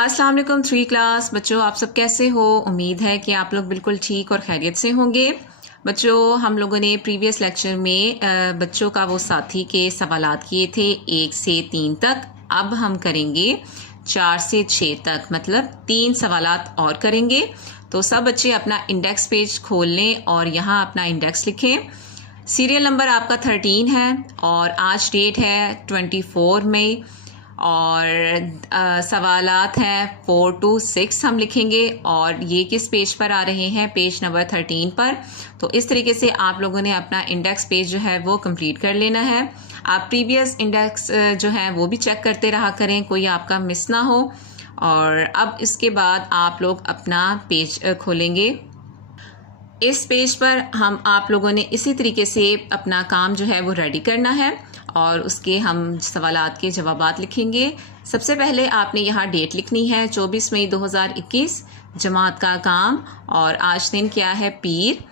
अस्सलाम वालेकुम 3 क्लास बच्चों, आप सब कैसे हो। उम्मीद है कि आप लोग बिल्कुल ठीक और खैरियत से होंगे। बच्चों, हम लोगों ने प्रीवियस लेक्चर में बच्चों का वो साथी के सवालात किए थे 1 से 3 तक। अब हम करेंगे 4 से 6 तक, मतलब 3 सवालात और करेंगे। तो सब बच्चे अपना इंडेक्स पेज खोल लें और यहाँ अपना इंडेक्स लिखें। सीरियल नंबर आपका 13 है और आज डेट है 24 मई और सवालात हैं 4 to 6 हम लिखेंगे और ये किस पेज पर आ रहे हैं, पेज नंबर 13 पर। तो इस तरीके से आप लोगों ने अपना इंडेक्स पेज जो है वो कंप्लीट कर लेना है। आप प्रीवियस इंडेक्स जो है वो भी चेक करते रहा करें, कोई आपका मिस ना हो। और अब इसके बाद आप लोग अपना पेज खोलेंगे। इस पेज पर हम आप लोगों ने इसी तरीके से अपना काम जो है वो रेडी करना है और उसके हम सवालात के जवाबात लिखेंगे। सबसे पहले आपने यहाँ डेट लिखनी है 24 मई 2021, जमात का काम, और आज दिन क्या है, पीर।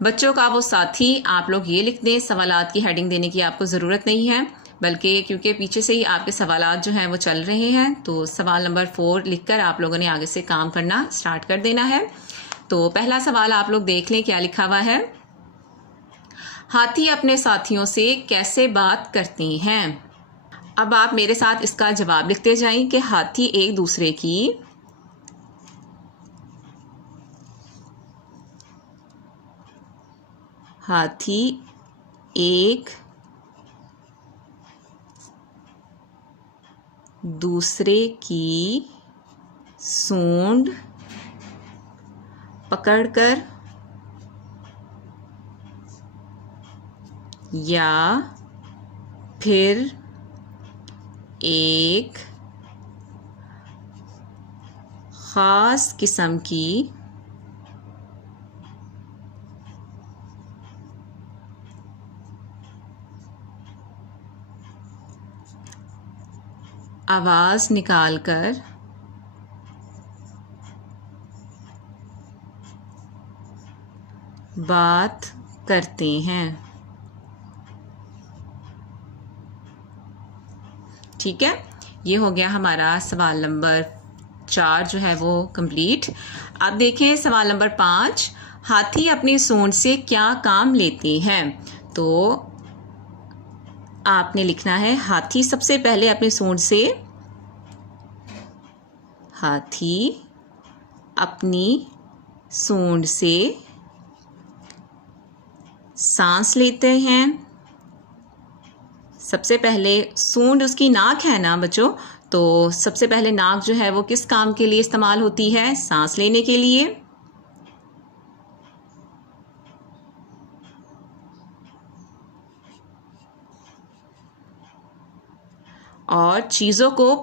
बच्चों का वो साथी आप लोग ये लिख दें। सवालात की हेडिंग देने की आपको ज़रूरत नहीं है, बल्कि क्योंकि पीछे से ही आपके सवालात जो हैं वो चल रहे हैं, तो सवाल नंबर 4 लिखकर आप लोगों ने आगे से काम करना स्टार्ट कर देना है। तो पहला सवाल आप लोग देख लें क्या लिखा हुआ है। हाथी अपने साथियों से कैसे बात करते हैं। अब आप मेरे साथ इसका जवाब लिखते जाएं कि हाथी एक दूसरे की सूंड पकड़कर या फिर एक ख़ास किस्म की आवाज़ निकालकर बात करते हैं। ठीक है, ये हो गया हमारा सवाल नंबर 4 जो है वो कंप्लीट। अब देखें सवाल नंबर 5। हाथी अपनी सूंड से क्या काम लेते हैं। तो आपने लिखना है हाथी सबसे पहले अपनी सूंड से, हाथी अपनी सूंड से सांस लेते हैं। सबसे पहले सूंड उसकी नाक है ना बच्चों, तो सबसे पहले नाक जो है वो किस काम के लिए इस्तेमाल होती है, सांस लेने के लिए। और चीज़ों को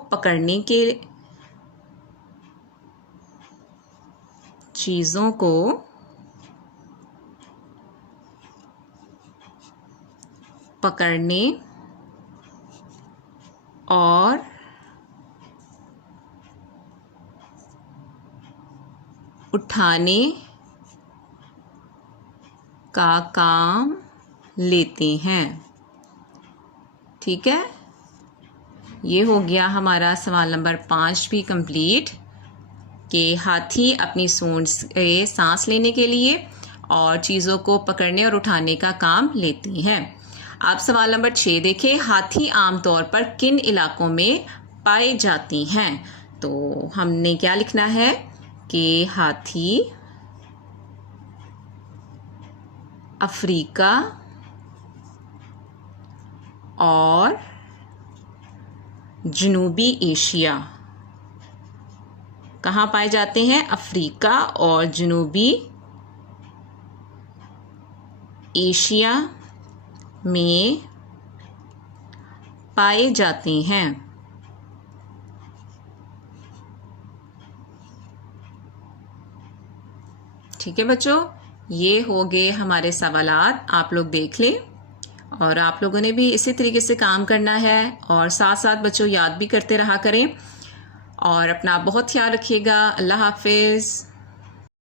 पकड़ने और उठाने का काम लेते हैं। ठीक है, ये हो गया हमारा सवाल नंबर 5 भी कंप्लीट, कि हाथी अपनी सूंड से सांस लेने के लिए और चीज़ों को पकड़ने और उठाने का काम लेते हैं। आप सवाल नंबर 6 देखें। हाथी आमतौर पर किन इलाकों में पाए जाते हैं। तो हमने क्या लिखना है कि हाथी अफ्रीका और जनूबी एशिया, कहाँ पाए जाते हैं, अफ्रीका और जनूबी एशिया में पाए जाते हैं। ठीक है बच्चों, ये हो गए हमारे सवालात, आप लोग देख लें और आप लोगों ने भी इसी तरीके से काम करना है और साथ साथ बच्चों याद भी करते रहा करें और अपना बहुत ख्याल रखिएगा। अल्लाह हाफिज़।